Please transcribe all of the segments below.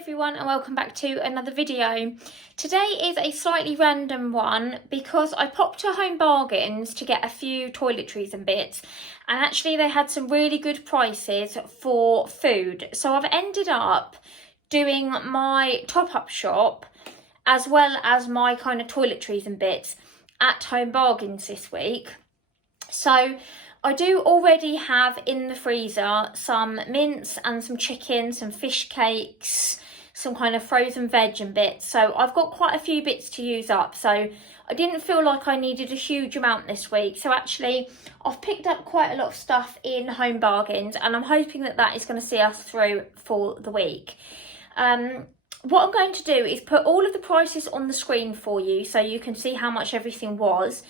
everyone and welcome back to another video. Today is a slightly random one because I popped to Homebargains to get a few toiletries and bits, and actually they had some really good prices for food. So I've ended up doing my top-up shop as well as my kind of toiletries and bits at Homebargains this week. So I do already have in the freezer some mince and some chicken, some fish cakes, some kind of frozen veg and bits. So I've got quite a few bits to use up. So I didn't feel like I needed a huge amount this week. So actually I've picked up quite a lot of stuff in Homebargains, and I'm hoping that that is going to see us through for the week. What I'm going to do is put all of the prices on the screen for you so you can see how much everything was.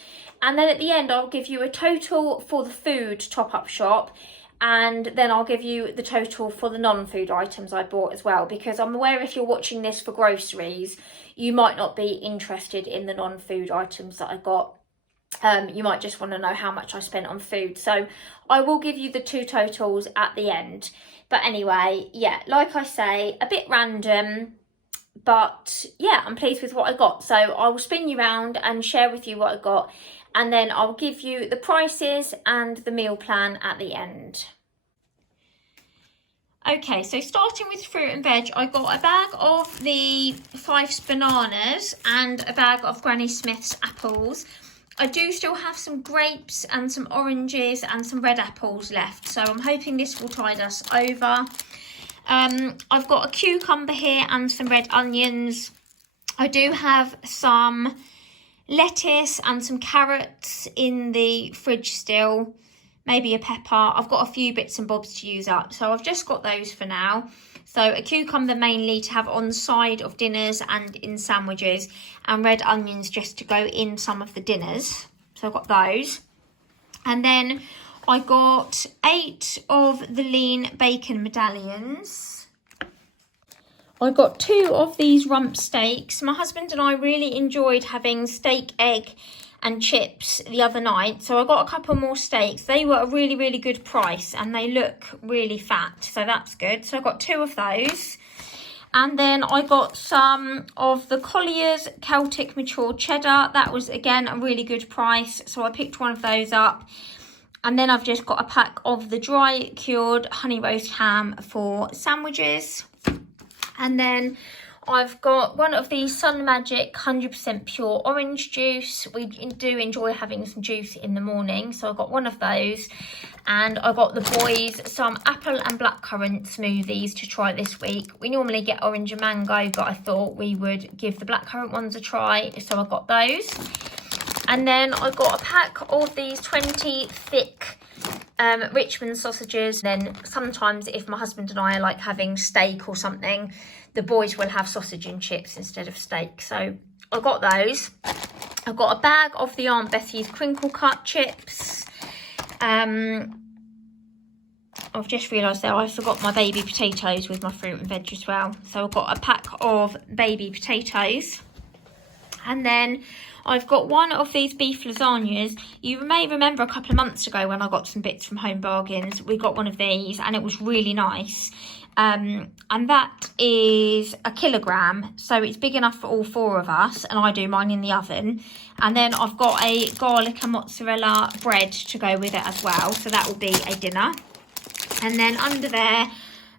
And then at the end, I'll give you a total for the food top-up shop, and then I'll give you the total for the non-food items I bought as well, because I'm aware if you're watching this for groceries, you might not be interested in the non-food items that I got. You might just want to know how much I spent on food. So I will give you the two totals at the end. But anyway, yeah, like I say, a bit random. But yeah, I'm pleased with what I got. So I will spin you around and share with you what I got. And then I'll give you the prices and the meal plan at the end. Okay, so starting with fruit and veg, I got a bag of the Fife's bananas and a bag of Granny Smith's apples. I do still have some grapes and some oranges and some red apples left. So I'm hoping this will tide us over. I've got a cucumber here and some red onions. I do have some lettuce and some carrots in the fridge still, maybe a pepper. I've got a few bits and bobs to use up, so I've just got those for now. So a cucumber mainly to have on the side of dinners and in sandwiches, and red onions just to go in some of the dinners. So I've got those. And then I got 8 of the lean bacon medallions. I got 2 of these rump steaks. My husband and I really enjoyed having steak, egg and chips the other night. So I got a couple more steaks. They were a really, really good price and they look really fat. So that's good. So I got 2 of those. And then I got some of the Collier's Celtic Mature Cheddar. That was, again, a really good price. So I picked one of those up. And then I've just got a pack of the dry cured honey roast ham for sandwiches. And then I've got one of these Sun Magic 100% pure orange juice. We do enjoy having some juice in the morning, so I got one of those. And I got the boys some apple and blackcurrant smoothies to try this week. We normally get orange and mango, but I thought we would give the blackcurrant ones a try, so I got those. And then I got a pack of these 20 thick Richmond sausages. Then sometimes if my husband and I are like having steak or something, the boys will have sausage and chips instead of steak. So I got those. I got a bag of the Aunt Bessie's crinkle cut chips. I've just realised that I forgot my baby potatoes with my fruit and veg as well. So I've got a pack of baby potatoes. And then I've got one of these beef lasagnas. You may remember a couple of months ago when I got some bits from Homebargains, we got one of these and it was really nice. And that is 1 kilogram, so it's big enough for all 4 of us, and I do mine in the oven. And then I've got a garlic and mozzarella bread to go with it as well, so that will be a dinner. And then under there,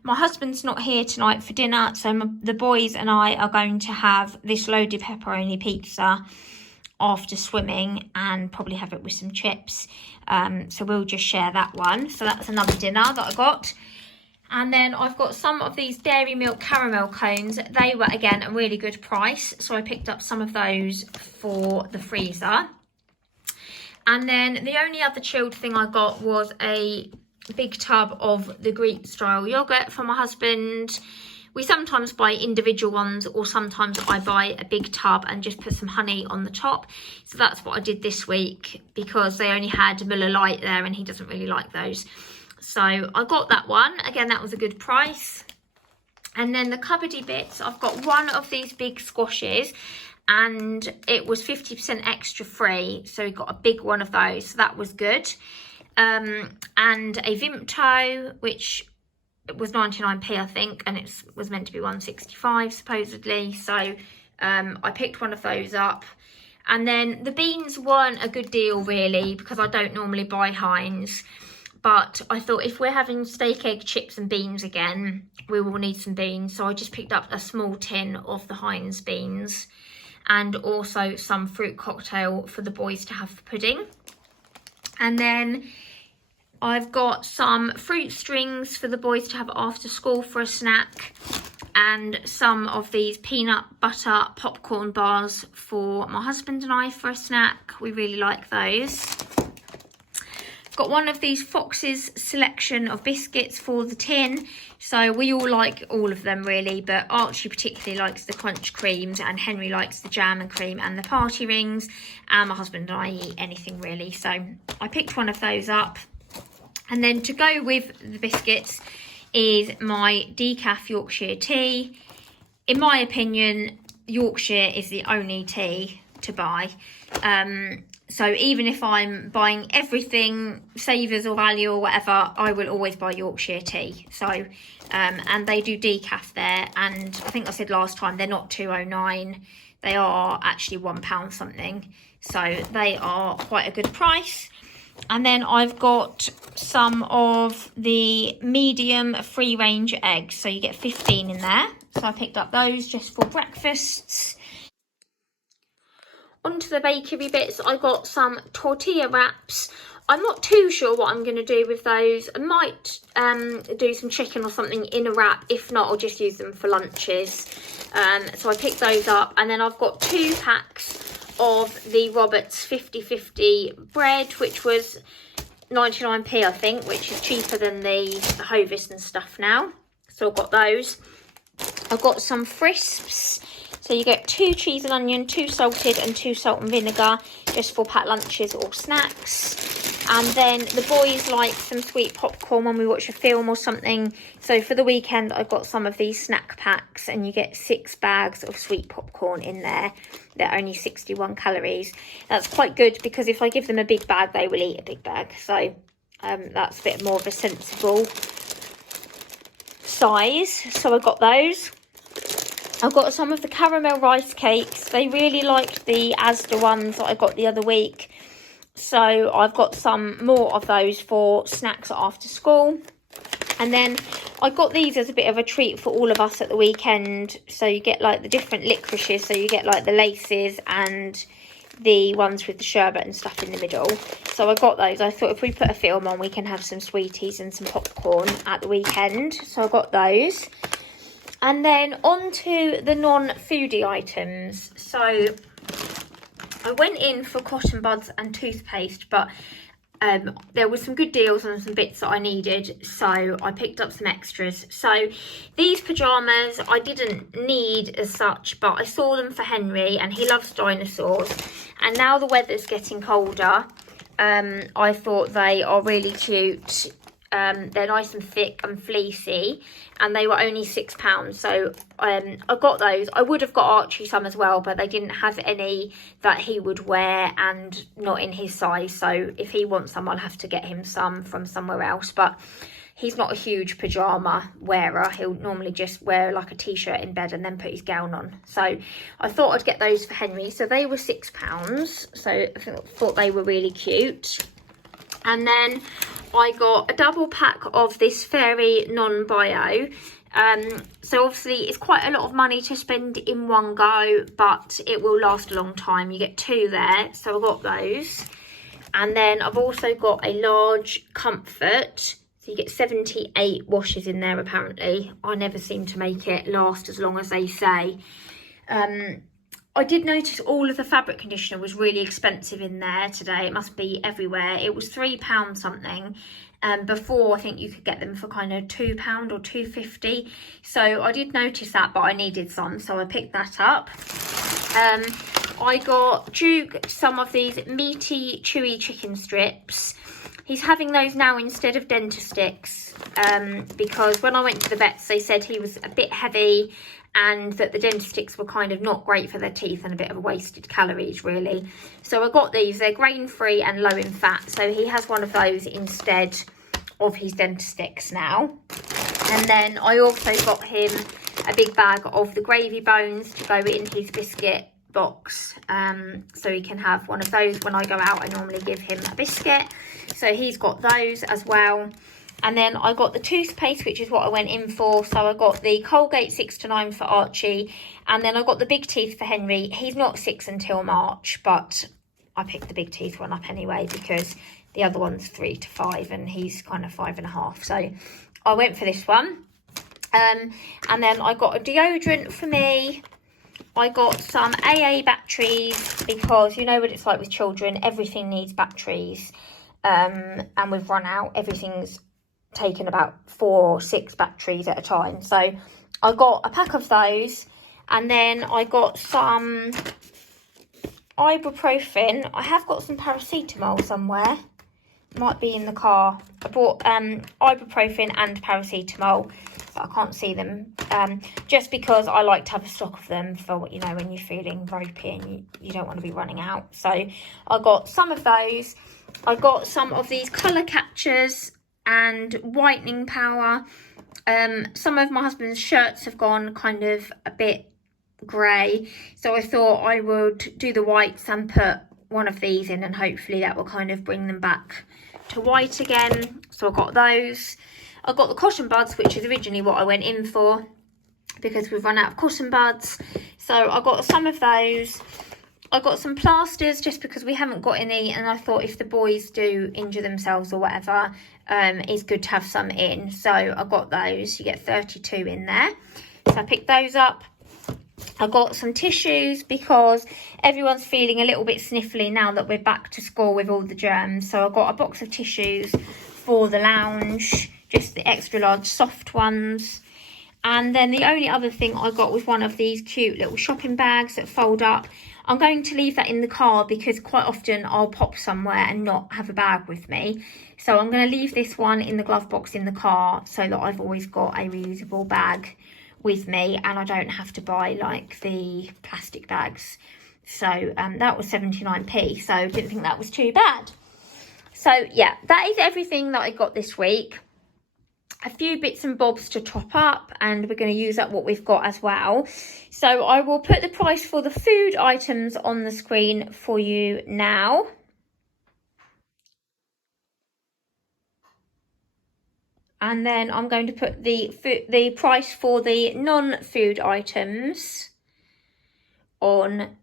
my husband's not here tonight for dinner, so the boys and I are going to have this loaded pepperoni pizza after swimming and probably have it with some chips. So we'll just share that one. So that's another dinner that I got. And then I've got some of these dairy milk caramel cones. They were, again, a really good price, so I picked up some of those for the freezer. And then the only other chilled thing I got was a big tub of the Greek style yogurt for my husband. We sometimes buy individual ones, or sometimes I buy a big tub and just put some honey on the top. So that's what I did this week, because they only had Miller Lite there and he doesn't really like those. So I got that one. Again, that was a good price. And then the cupboardy bits, I've got one of these big squashes and it was 50% extra free. So we got a big one of those. So that was good. And a Vimto, which it was 99p, I think, and it was meant to be 165 supposedly. So I picked one of those up. And then the beans weren't a good deal really, because I don't normally buy Heinz. But I thought if we're having steak, egg, chips and beans again, we will need some beans. So I just picked up a small tin of the Heinz beans, and also some fruit cocktail for the boys to have for pudding. And then I've got some fruit strings for the boys to have after school for a snack, and some of these peanut butter popcorn bars for my husband and I for a snack. We really like those. Got one of these Fox's selection of biscuits for the tin. So we all like all of them really, but Archie particularly likes the crunch creams, and Henry likes the jam and cream and the party rings, and my husband and I eat anything really. So I picked one of those up. And then to go with the biscuits is my decaf Yorkshire tea. In my opinion, Yorkshire is the only tea to buy. So even if I'm buying everything, Savers or Value or whatever, I will always buy Yorkshire tea. So, and they do decaf there. And I think I said last time, they're not £2.09. They are actually £1 something. So they are quite a good price. And then I've got some of the medium free range eggs. So you get 15 in there. So I picked up those just for breakfasts. Onto the bakery bits, I got some tortilla wraps. I'm not too sure what I'm going to do with those. I might do some chicken or something in a wrap. If not, I'll just use them for lunches. So I picked those up. And then I've got 2 packs of the Roberts 50/50 bread, which was 99p, I think, which is cheaper than the Hovis and stuff now. So I've got those. I've got some Frisps. So you get 2 cheese and onion, 2 salted and 2 salt and vinegar, just for packed lunches or snacks. And then the boys like some sweet popcorn when we watch a film or something. So for the weekend, I've got some of these snack packs, and you get 6 bags of sweet popcorn in there. They're only 61 calories. That's quite good, because if I give them a big bag, they will eat a big bag. So that's a bit more of a sensible size. So I got those. I've got some of the caramel rice cakes. They really liked the Asda ones that I got the other week. So I've got some more of those for snacks after school. And then I got these as a bit of a treat for all of us at the weekend. So you get like the different licorices. So you get like the laces and the ones with the sherbet and stuff in the middle. So I got those. I thought if we put a film on, we can have some sweeties and some popcorn at the weekend. So I got those. And then on to the non-foodie items. So I went in for cotton buds and toothpaste, but there were some good deals on some bits that I needed, so I picked up some extras. So these pyjamas I didn't need as such, but I saw them for Henry, and he loves dinosaurs. And now the weather's getting colder, I thought they are really cute. They're nice and thick and fleecy, and they were only £6. So I got those. I would have got Archie some as well, but they didn't have any that he would wear and not in his size. So if he wants some, I'll have to get him some from somewhere else. But he's not a huge pyjama wearer. He'll normally just wear like a t-shirt in bed and then put his gown on. So I thought I'd get those for Henry. So they were £6. So I thought they were really cute. And then I got a double pack of this Fairy non-bio. So obviously it's quite a lot of money to spend in one go, but it will last a long time. You get 2 there, so I got those. And then I've also got a large comfort. So you get 78 washes in there apparently. I never seem to make it last as long as they say. I did notice all of the fabric conditioner was really expensive in there today. It must be everywhere. It was £3 something. Before, I think you could get them for kind of £2 or £2.50. So I did notice that, but I needed some, so I picked that up. I got Duke some of these meaty, chewy chicken strips. He's having those now instead of dentist sticks, because when I went to the vets, they said he was a bit heavy, and that the dentist sticks were kind of not great for their teeth and a bit of a wasted calories really. So I got these. They're grain free and low in fat, so he has one of those instead of his Dentastix now. And then I also got him a big bag of the gravy bones to go in his biscuit box, so he can have one of those when I go out. I normally give him a biscuit, so he's got those as well. And then I got the toothpaste, which is what I went in for. So I got the Colgate 6 to 9 for Archie, and then I got the big teeth for Henry. He's not 6 until March, but I picked the big teeth one up anyway because the other one's 3 to 5 and he's kind of 5.5. So I went for this one. And then I got a deodorant for me. I got some AA batteries because you know what it's like with children. Everything needs batteries. And we've run out. Everything's taken about 4 or 6 batteries at a time. So I got a pack of those. And then I got some ibuprofen. I have got some paracetamol somewhere. Might be in the car. I bought ibuprofen and paracetamol, but I can't see them. Just because I like to have a stock of them for, you know, when you're feeling ropey and you don't want to be running out. So I got some of those. I got some of these colour catchers and whitening power. Some of my husband's shirts have gone kind of a bit grey, so I thought I would do the whites and put one of these in, and hopefully that will kind of bring them back to white again. So I got those. I got the cotton buds, which is originally what I went in for because we've run out of cotton buds. So I got some of those. I got some plasters just because we haven't got any, and I thought if the boys do injure themselves or whatever, it's good to have some in. So I got those. You get 32 in there. So I picked those up. I got some tissues because everyone's feeling a little bit sniffly now that we're back to school with all the germs. So I got a box of tissues for the lounge, just the extra large soft ones. And then the only other thing I got was one of these cute little shopping bags that fold up. I'm going to leave that in the car because quite often I'll pop somewhere and not have a bag with me. So I'm going to leave this one in the glove box in the car so that I've always got a reusable bag with me and I don't have to buy like the plastic bags. So that was 79p, so didn't think that was too bad. So yeah, that is everything that I got this week. A few bits and bobs to top up, and we're going to use up what we've got as well. So I will put the price for the food items on the screen for you now. And then I'm going to put the price for the non-food items on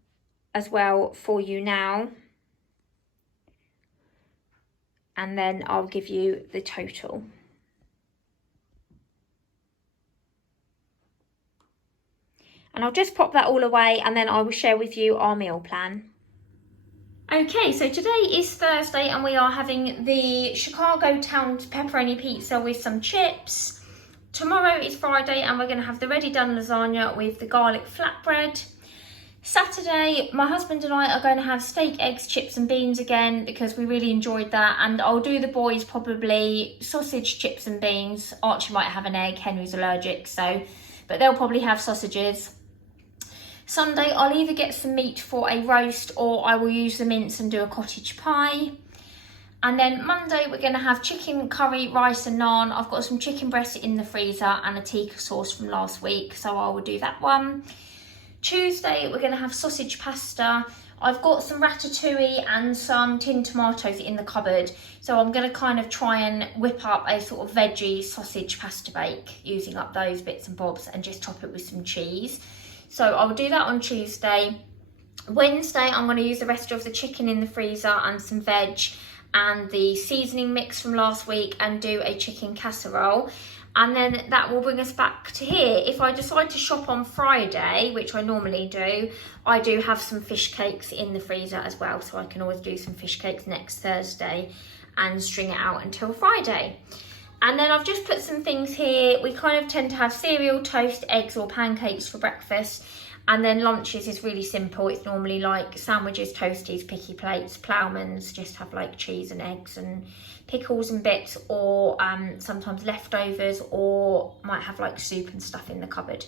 as well for you now. And then I'll give you the total. And I'll just pop that all away and then I will share with you our meal plan. Okay, so today is Thursday and we are having the Chicago Town pepperoni pizza with some chips. Tomorrow is Friday and we're going to have the ready done lasagna with the garlic flatbread. Saturday, my husband and I are going to have steak, eggs, chips and beans again because we really enjoyed that, and I'll do the boys probably sausage, chips and beans. Archie might have an egg, Henry's allergic, so but they'll probably have sausages. Sunday, I'll either get some meat for a roast or I will use the mince and do a cottage pie. And then Monday, we're going to have chicken curry, rice and naan. I've got some chicken breast in the freezer and a tikka sauce from last week, so I will do that one. Tuesday, we're going to have sausage pasta. I've got some ratatouille and some tinned tomatoes in the cupboard, so I'm going to kind of try and whip up a sort of veggie sausage pasta bake using up those bits and bobs and just top it with some cheese. So I'll do that on Tuesday. Wednesday, I'm going to use the rest of the chicken in the freezer and some veg and the seasoning mix from last week and do a chicken casserole. And then that will bring us back to here. If I decide to shop on Friday, which I normally do, I do have some fish cakes in the freezer as well. So I can always do some fish cakes next Thursday and string it out until Friday. And then I've just put some things here. We kind of tend to have cereal, toast, eggs or pancakes for breakfast. And then lunches is really simple. It's normally like sandwiches, toasties, picky plates, ploughmans, just have like cheese and eggs and pickles and bits, or sometimes leftovers, or might have like soup and stuff in the cupboard.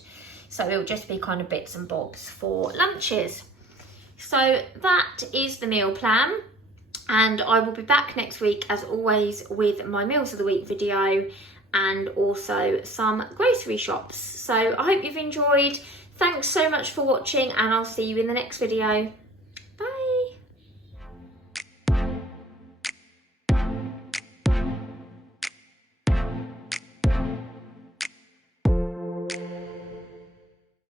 So it'll just be kind of bits and bobs for lunches. So that is the meal plan. And I will be back next week as always with my Meals of the Week video and also some grocery shops. So I hope you've enjoyed. Thanks so much for watching, and I'll see you in the next video.